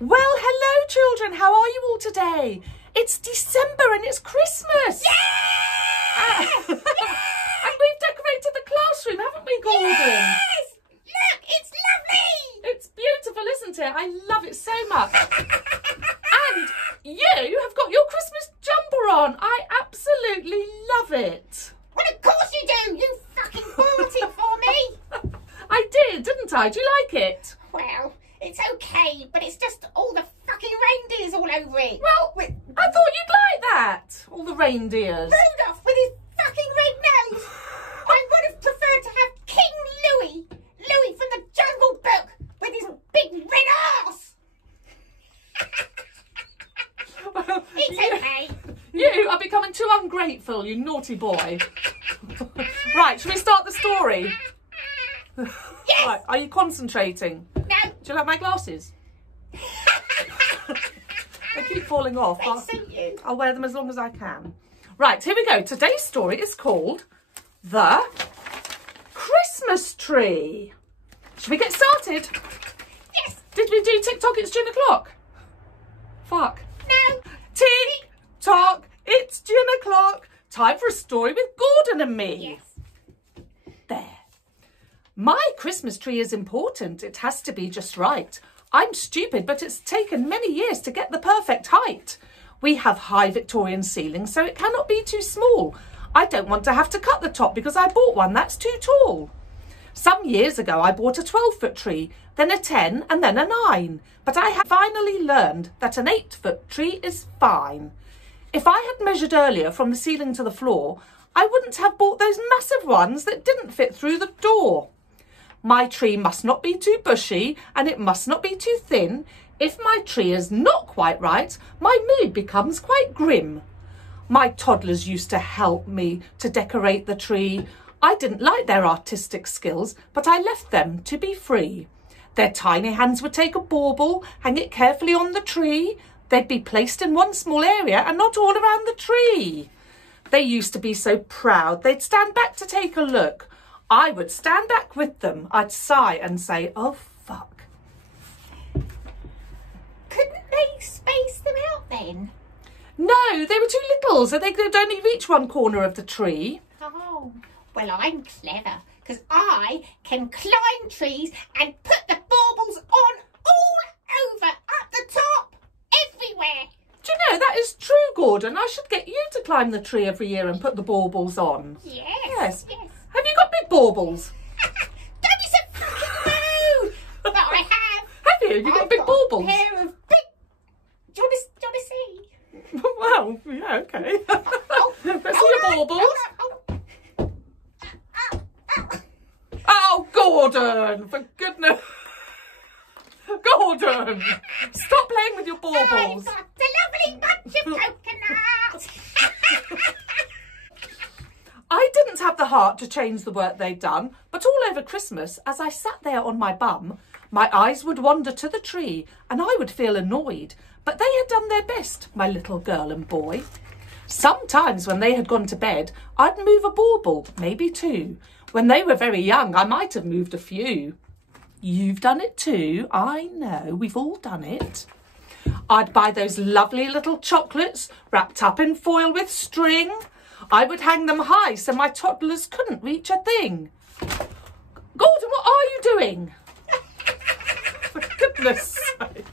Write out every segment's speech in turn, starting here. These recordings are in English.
Well, hello children, how are you all today? It's December and it's Christmas. Yeah! And we've decorated the classroom, haven't we, Gordon? Yes! Look, it's lovely! It's beautiful, isn't it? I love it so much. And you have got your Christmas jumper on. I absolutely love it. Well, of course you do! You fucking bought it for me! I did, didn't I? Do you like it? Well, it's okay, but it's just all the fucking reindeers all over it. Well, I thought you'd like that. All the reindeers. Rudolph with his fucking red nose. I would have preferred to have King Louis. Louis from the Jungle Book with his big red arse. Well, It's okay. You are becoming too ungrateful, you naughty boy. Right, shall we start the story? Yes! Right, are you concentrating? No. Do you like my glasses? They keep falling off. They suit you. I'll wear them as long as I can. Right, here we go. Today's story is called The Christmas Tree. Should we get started? Yes. Did we do TikTok? It's gin o'clock. Fuck. No. Tick tock, it's gin o'clock. Time for a story with Gordon and me. Yes. There. My Christmas tree is important. It has to be just right. I'm stupid, but it's taken many years to get the perfect height. We have high Victorian ceilings, so it cannot be too small. I don't want to have to cut the top because I bought one that's too tall. Some years ago, I bought a 12-foot tree, then a 10 and then a 9. But I have finally learned that an 8-foot tree is fine. If I had measured earlier from the ceiling to the floor, I wouldn't have bought those massive ones that didn't fit through the door. My tree must not be too bushy and it must not be too thin. If my tree is not quite right, my mood becomes quite grim. My toddlers used to help me to decorate the tree. I didn't like their artistic skills, but I left them to be free. Their tiny hands would take a bauble, hang it carefully on the tree. They'd be placed in one small area and not all around the tree. They used to be so proud, they'd stand back to take a look. I would stand back with them. I'd sigh and say, oh, fuck. Couldn't they space them out then? No, they were too little, so they could only reach one corner of the tree. Oh, well, I'm clever because I can climb trees and put the baubles on all over, up the top, everywhere. Do you know, that is true, Gordon. I should get you to climb the tree every year and put the baubles on. Yes. Yes. Yes. Have you got big baubles? Don't be so fucking rude. But I have. Have you? You've got big baubles? A pair of big... Do you want to see? Well, yeah, okay. Oh, Let's see your baubles. Hold on. Oh, Gordon, for goodness. Gordon, stop playing with your baubles. I've got a lovely bunch of coconuts. I didn't have the heart to change the work they'd done, but all over Christmas, as I sat there on my bum, my eyes would wander to the tree and I would feel annoyed. But they had done their best, my little girl and boy. Sometimes when they had gone to bed, I'd move a bauble, maybe two. When they were very young, I might have moved a few. You've done it too, I know, we've all done it. I'd buy those lovely little chocolates wrapped up in foil with string. I would hang them high so my toddlers couldn't reach a thing. Gordon, what are you doing? For goodness sake.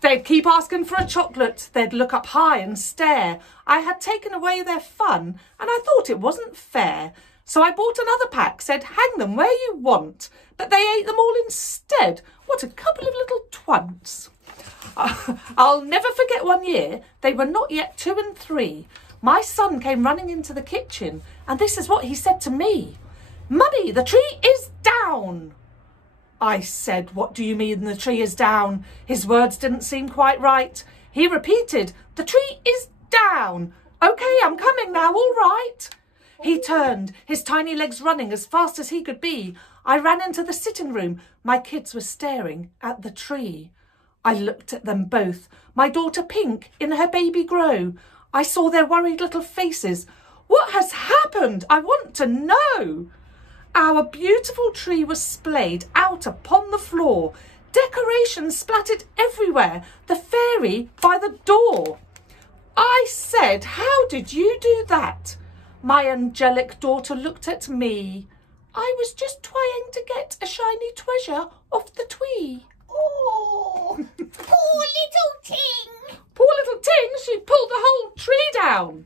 They'd keep asking for a chocolate. They'd look up high and stare. I had taken away their fun and I thought it wasn't fair. So I bought another pack, said hang them where you want. But they ate them all instead. What a couple of little twants. I'll never forget one year. They were not yet 2 and 3. My son came running into the kitchen and this is what he said to me. Mummy, the tree is down. I said, what do you mean the tree is down? His words didn't seem quite right. He repeated, the tree is down. Okay, I'm coming now, all right. He turned, his tiny legs running as fast as he could be. I ran into the sitting room. My kids were staring at the tree. I looked at them both, my daughter Pink in her baby grow. I saw their worried little faces. What has happened? I want to know. Our beautiful tree was splayed out upon the floor. Decorations splattered everywhere. The fairy by the door. I said, "How did you do that?" My angelic daughter looked at me. "I was just trying to get a shiny treasure off the tree." Oh, poor little Ting. Poor little Ting, she pulled the whole tree down.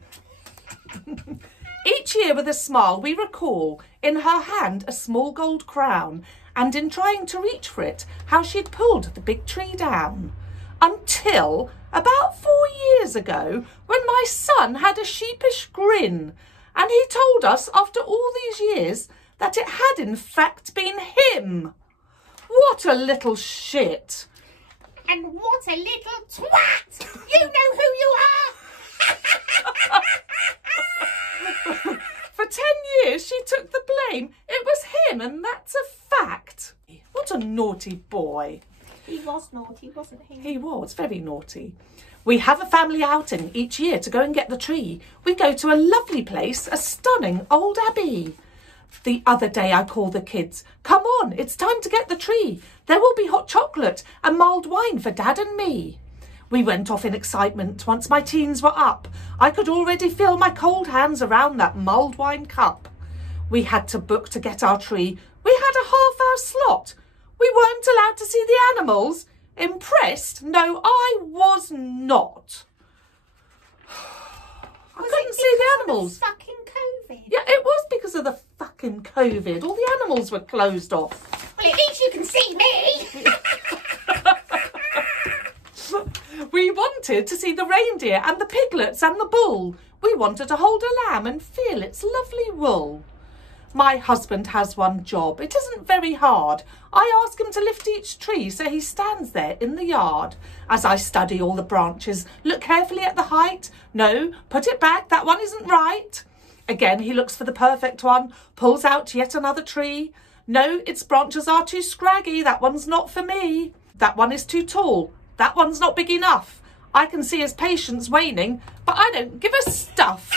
Each year with a smile we recall, in her hand a small gold crown, and in trying to reach for it, how she'd pulled the big tree down. Until about 4 years ago, when my son had a sheepish grin, and he told us after all these years that it had in fact been him. What a little shit. And what a little twat. You know who you are. For 10 years she took the blame. It was him, and that's a fact. What a naughty boy. He was naughty, wasn't he? He was very naughty. We have a family outing each year to go and get the tree. We go to a lovely place, a stunning old abbey. The other day I called the kids. "Come on, it's time to get the tree. There will be hot chocolate and mulled wine for Dad and me." We went off in excitement once my teens were up. I could already feel my cold hands around that mulled wine cup. We had to book to get our tree. We had a half-hour slot. We weren't allowed to see the animals. Impressed? No, I was not. I couldn't see the animals. Fucking COVID. Yeah, it was because of the fucking COVID. All the animals were closed off. Well, at least you can see me. We wanted to see the reindeer and the piglets and the bull. We wanted to hold a lamb and feel its lovely wool. My husband has one job. It isn't very hard. I ask him to lift each tree so he stands there in the yard. As I study all the branches, look carefully at the height. No, put it back, that one isn't right. Again, he looks for the perfect one, pulls out yet another tree. No, its branches are too scraggy, that one's not for me. That one is too tall, that one's not big enough. I can see his patience waning, but I don't give a stuff.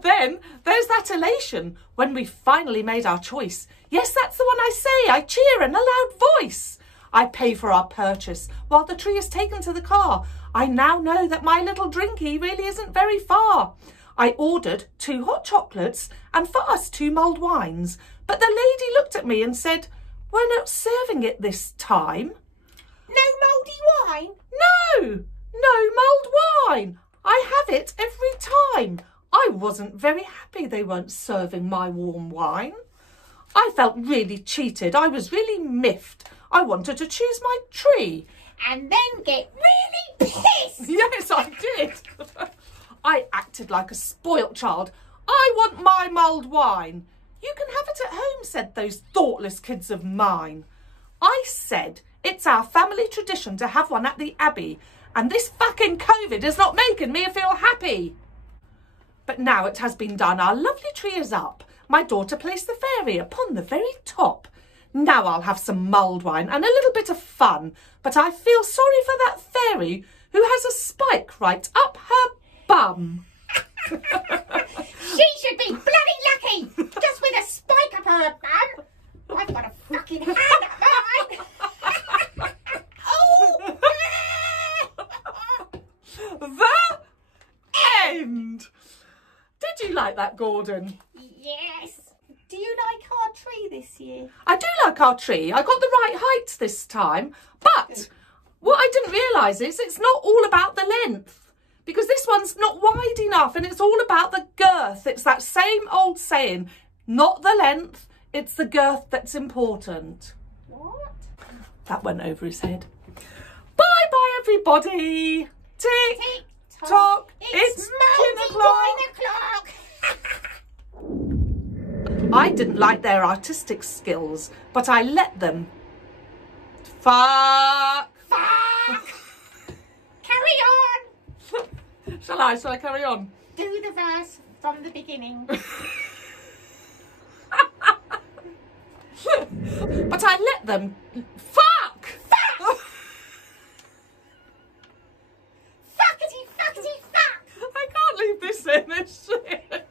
Then there's that elation when we finally made our choice. Yes, that's the one I say. I cheer in a loud voice. I pay for our purchase while the tree is taken to the car. I now know that my little drinky really isn't very far. I ordered 2 hot chocolates and for us 2 mulled wines. But the lady looked at me and said, "We're not serving it this time." No mouldy wine? No mulled wine. I have it every time. I wasn't very happy they weren't serving my warm wine. I felt really cheated. I was really miffed. I wanted to choose my tree. And then get really pissed. Yes, I did. I acted like a spoilt child. "I want my mulled wine." "You can have it at home," said those thoughtless kids of mine. I said, "It's our family tradition to have one at the Abbey, and this fucking COVID is not making me feel happy." But now it has been done. Our lovely tree is up. My daughter placed the fairy upon the very top. Now I'll have some mulled wine and a little bit of fun. But I feel sorry for that fairy who has a spike right up her bum. She should be bloody lucky, just with a spike up her bum. I've got a fucking hand up mine. Oh! The end. Did you like that, Gordon? Yes. Do you like our tree this year? I do like our tree. I got the right height this time. But what I didn't realise is it's not all about the length. Because this one's not wide enough and it's all about the girth. It's that same old saying, not the length, it's the girth that's important. What? That went over his head. Bye-bye, everybody. Tick, Tick tock, it's dinner mouldy clock. 9 o'clock. I didn't like their artistic skills, but I let them. Fuck. Carry on. Shall I carry on? Do the verse from the beginning. But I let them. Fuck! Fuckity, fuckity, fuck. I can't leave this in. This shit.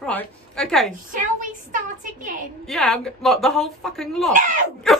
Right. Okay. Okay. Shall we start again? Yeah, what, the whole fucking lot? No!